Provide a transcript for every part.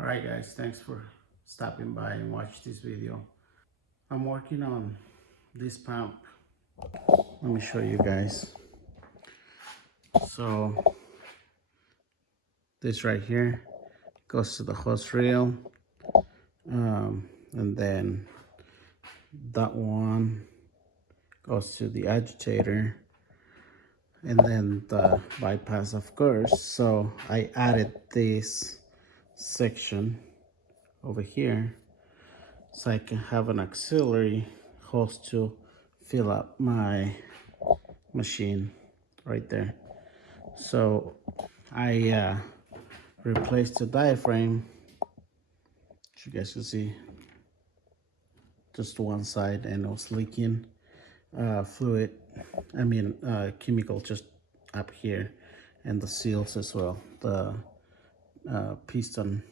All right, guys, thanks for stopping by and watch this video. I'm working on this pump. Let me show you guys. So this right here goes to the hose reel, and then that one goes to the agitator, and then the bypass, of course. So I added this section over here so I can have an auxiliary hose to fill up my machine right there. So I replaced the diaphragm. As you guys can see, just one side, and it was leaking fluid, chemical just up here, and the seals as well, the piston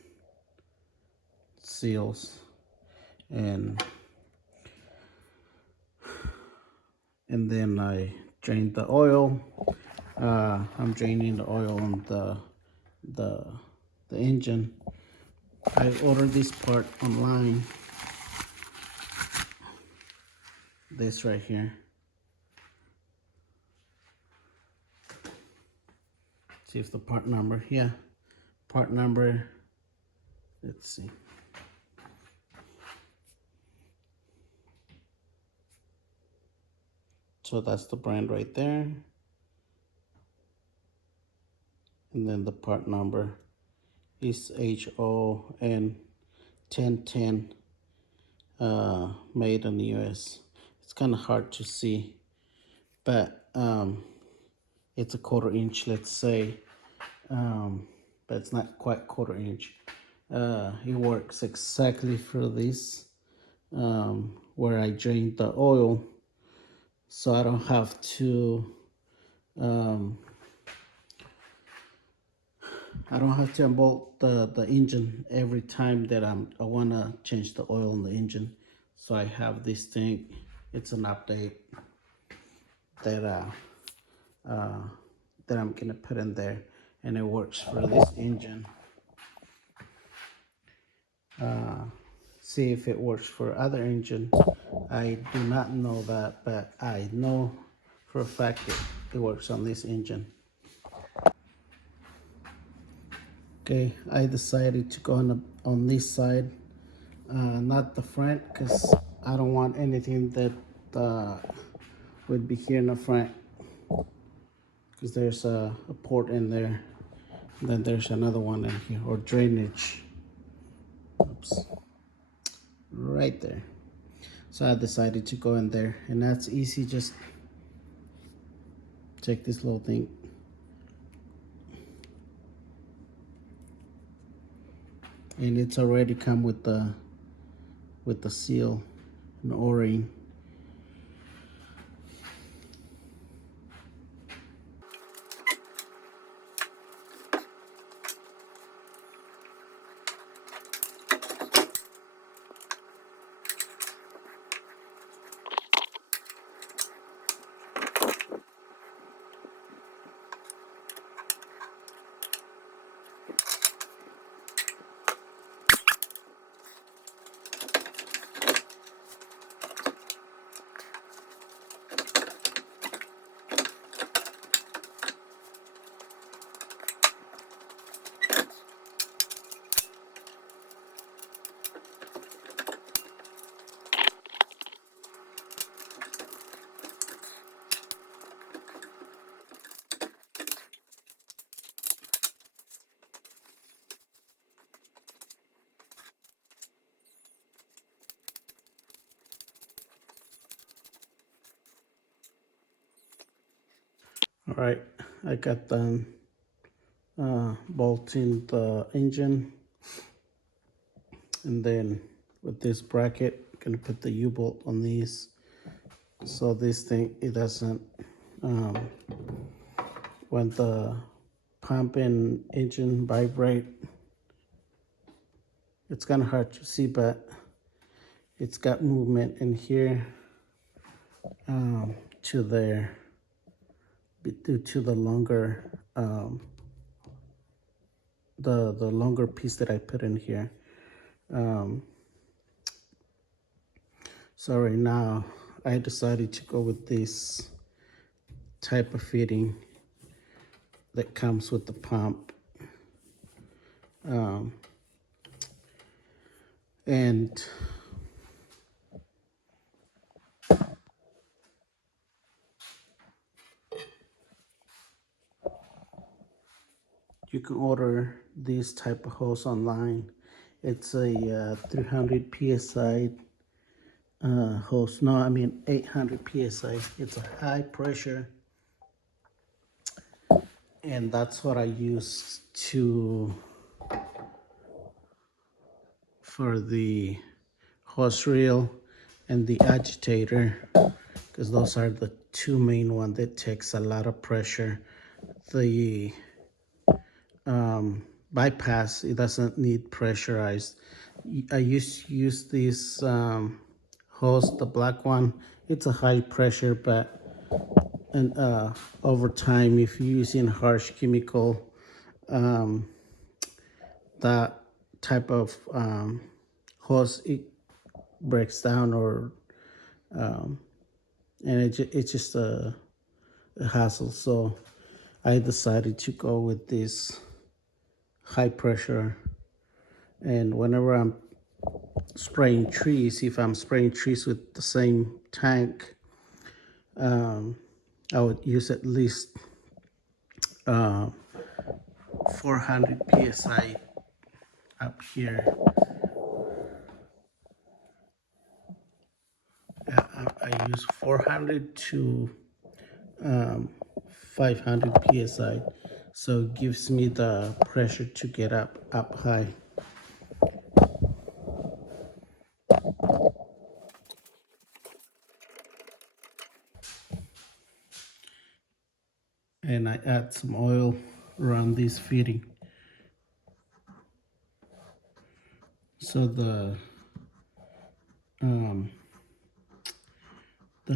seals, and then I drained the oil. I'm draining the oil on the the engine. I ordered this part online, this right here. See if the part number, yeah, part number, let's see. So that's the brand right there. And then the part number is HON 1010, made in the US. It's kind of hard to see, but it's a 1/4 inch, let's say, but it's not quite 1/4 inch. It works exactly for this, where I drained the oil, so I don't have to unbolt the engine every time that I want to change the oil in the engine. So I have this thing. It's an update that that I'm gonna put in there, and it works for this engine. See if it works for other engine. I do not know that, but I know for a fact it works on this engine. Okay, I decided to go on this side, not the front, because I don't want anything that would be here in the front, because there's a port in there. And then there's another one in here, or drainage. Oops, right there. So I decided to go in there, and that's easy. Just check this little thing. And it's already come with the seal and o-ring. All right, I got done bolting the engine, and then with this bracket, I'm gonna put the U-bolt on these, so this thing, it doesn't, when the pump and engine vibrate, it's kind of hard to see, but it's got movement in here, to there, due to the longer the longer piece that I put in here. So right now I decided to go with this type of fitting that comes with the pump. And you can order this type of hose online. It's a 300 psi hose. No, I mean 800 psi. It's a high pressure, and that's what I use to for the hose reel and the agitator, because those are the two main ones that takes a lot of pressure. The bypass, it doesn't need pressurized. I used to use this hose, the black one. It's a high pressure, but and over time, if you're using harsh chemical, that type of hose, it breaks down, or and it's just a hassle. So I decided to go with this high pressure. And whenever I'm spraying trees, if I'm spraying trees with the same tank, I would use at least 400 psi up here. I use 400 to 500 psi, so it gives me the pressure to get up high. And I add some oil around this fitting, so the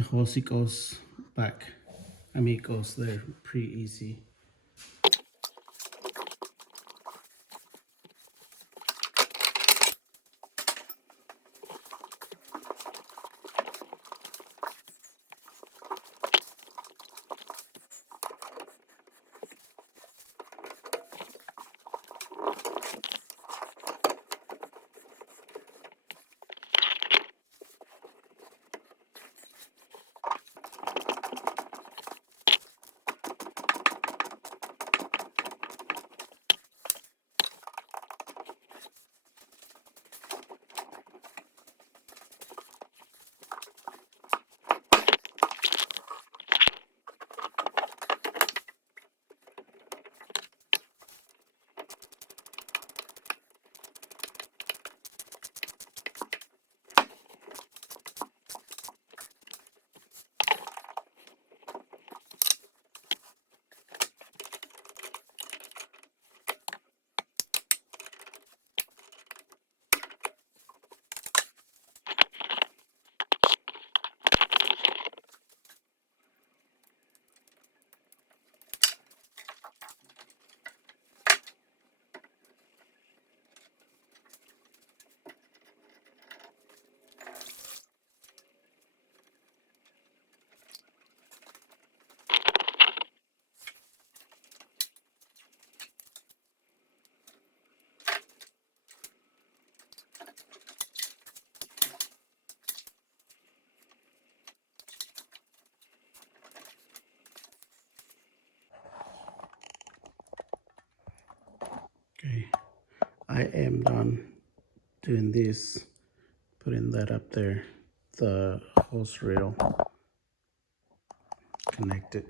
hose, it goes back. I mean, it goes there pretty easy. Okay, I am done doing this, putting that up there, the hose reel connected.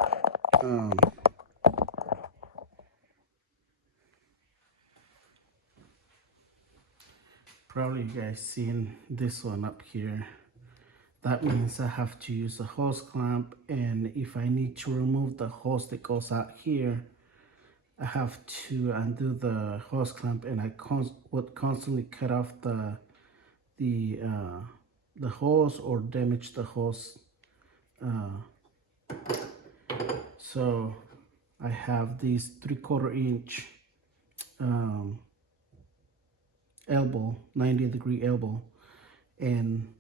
Probably you guys seen this one up here. That means I have to use a hose clamp, and if I need to remove the hose that goes out here, I have to undo the hose clamp, and I would constantly cut off the hose or damage the hose. So I have these 3/4 inch um, elbow, 90-degree elbow, and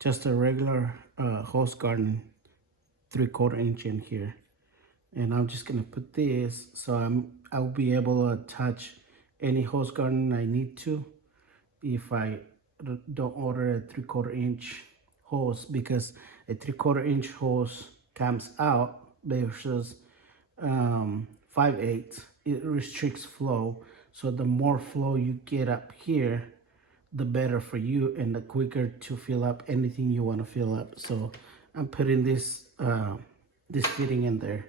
just a regular hose garden 3/4 inch in here. And I'm just gonna put this so I'll be able to attach any hose garden I need to if I don't order a 3/4 inch hose, because a 3/4 inch hose comes out versus 5/8. It restricts flow, so the more flow you get up here, the better for you and the quicker to fill up anything you want to fill up. So I'm putting this fitting in there.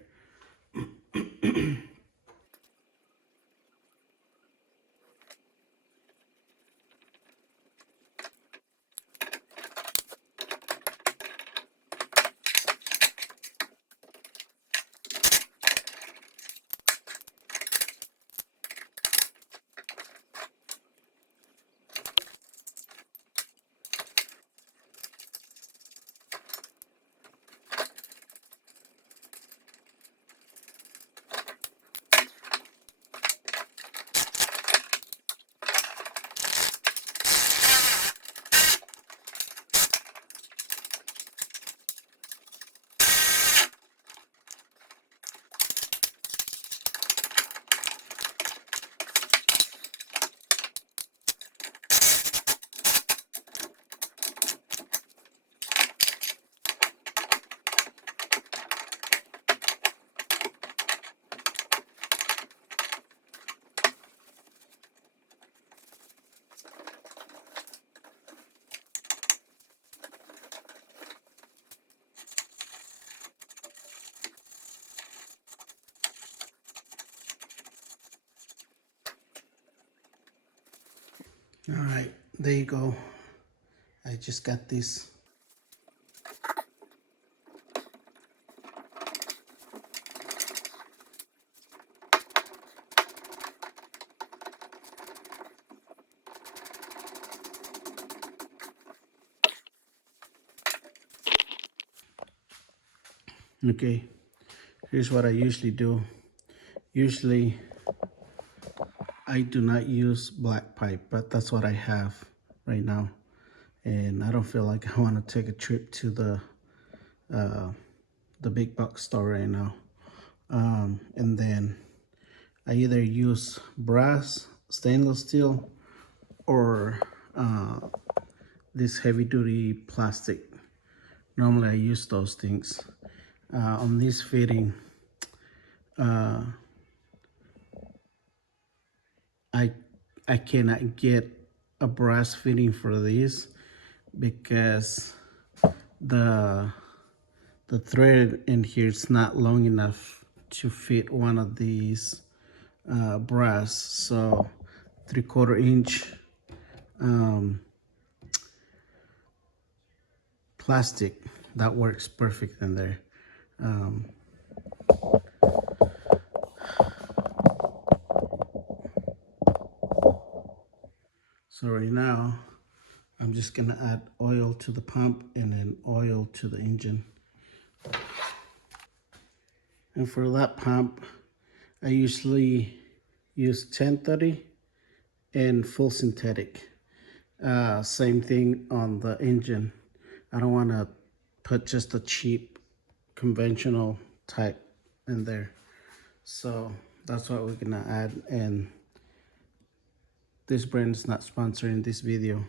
All right, there you go. I just got this. Okay, here's what I usually do. Usually I do not use black pipe, but that's what I have right now. And I don't feel like I want to take a trip to the big box store right now. And then I either use brass, stainless steel, or this heavy duty plastic. Normally I use those things. On this fitting, I cannot get a brass fitting for this because the the thread in here is not long enough to fit one of these brass. So 3/4 inch plastic, that works perfect in there. So right now I'm just gonna add oil to the pump and then oil to the engine. And for that pump, I usually use 1030 and full synthetic. Same thing on the engine. I don't want to put just a cheap conventional type in there. So that's what we're gonna add. And this brand is not sponsoring this video.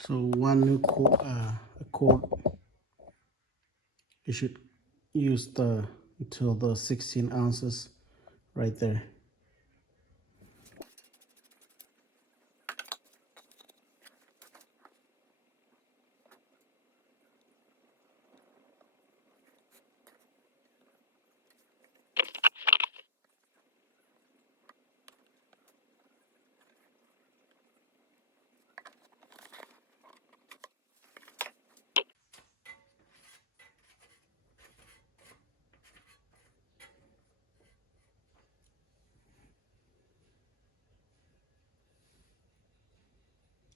So one new quart, you should use the until the 16 ounces right there.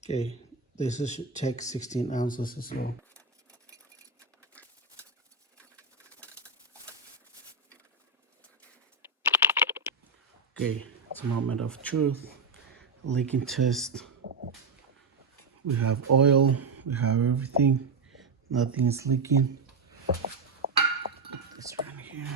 Okay, this should take 16 ounces as well. Okay, it's a moment of truth. Leaking test. We have oil, we have everything. Nothing is leaking. This right here.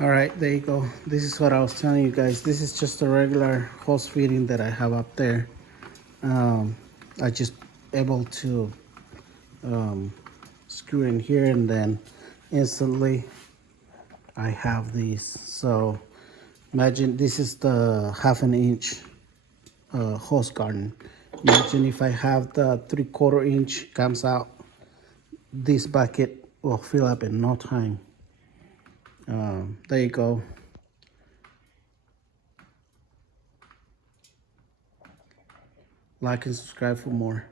All right, there you go. This is what I was telling you guys. This is just a regular hose fitting that I have up there. I just able to screw in here, and then instantly I have these. So imagine this is the 1/2 inch hose garden. Imagine if I have the 3/4 inch comes out, this bucket will fill up in no time. There you go. Like and subscribe for more.